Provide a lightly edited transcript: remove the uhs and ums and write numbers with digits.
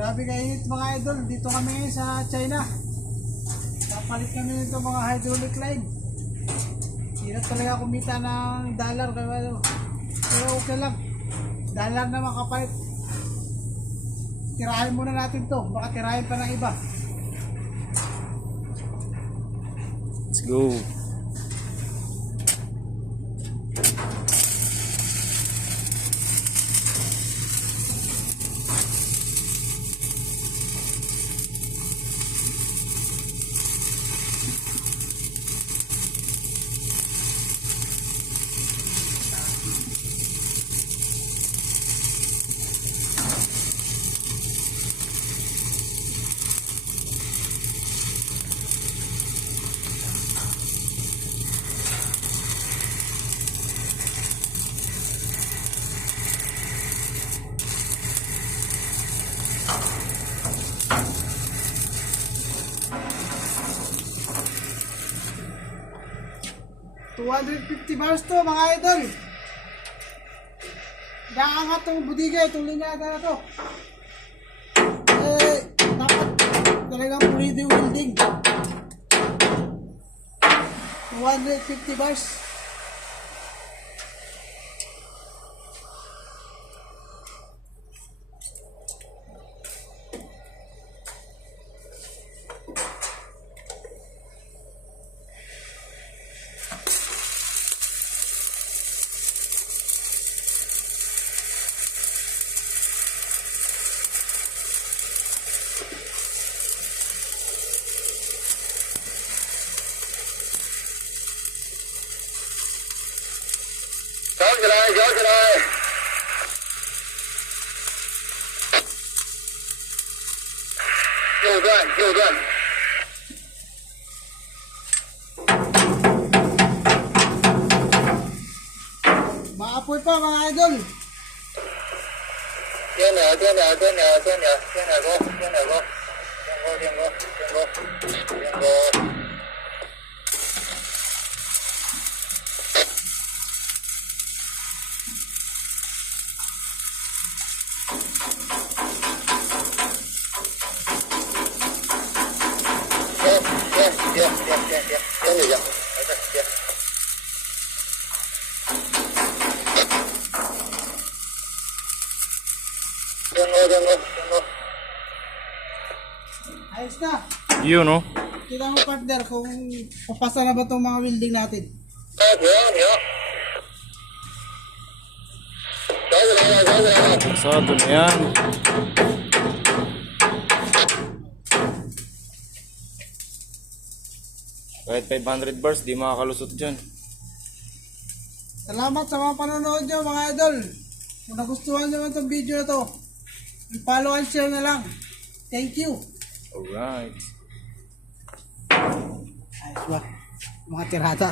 Grabe kainit mga idol. Dito kami ngayon sa China. Napalit kami nito mga hydraulic line. Hirap talaga kumita ng dollar. Pero okay lang. Dollar na makapalit. Tirahin muna natin to. Baka tirahin pa ng iba. Let's go. $250 to mga idol. Nakaangat tong budiga, itong linyada na to. Dapat talagang pwede welding. $250. Go today. Fuel done. Maapoy pa mga idol. Tiến nữa, go. Yeah. Tiến nữa. Go. Ayos na. Yun, no? Kita mo partner kung papasa na ba itong mga welding natin. Nhớ. Go. Pasado na yan. Kahit 500 bars, di makakalusot dyan. Salamat sa mga panonood nyo mga idol. Kung nagustuhan nyo itong video na to, i-follow and share na lang. Thank you. Alright. Ayos ba? Mga tirada.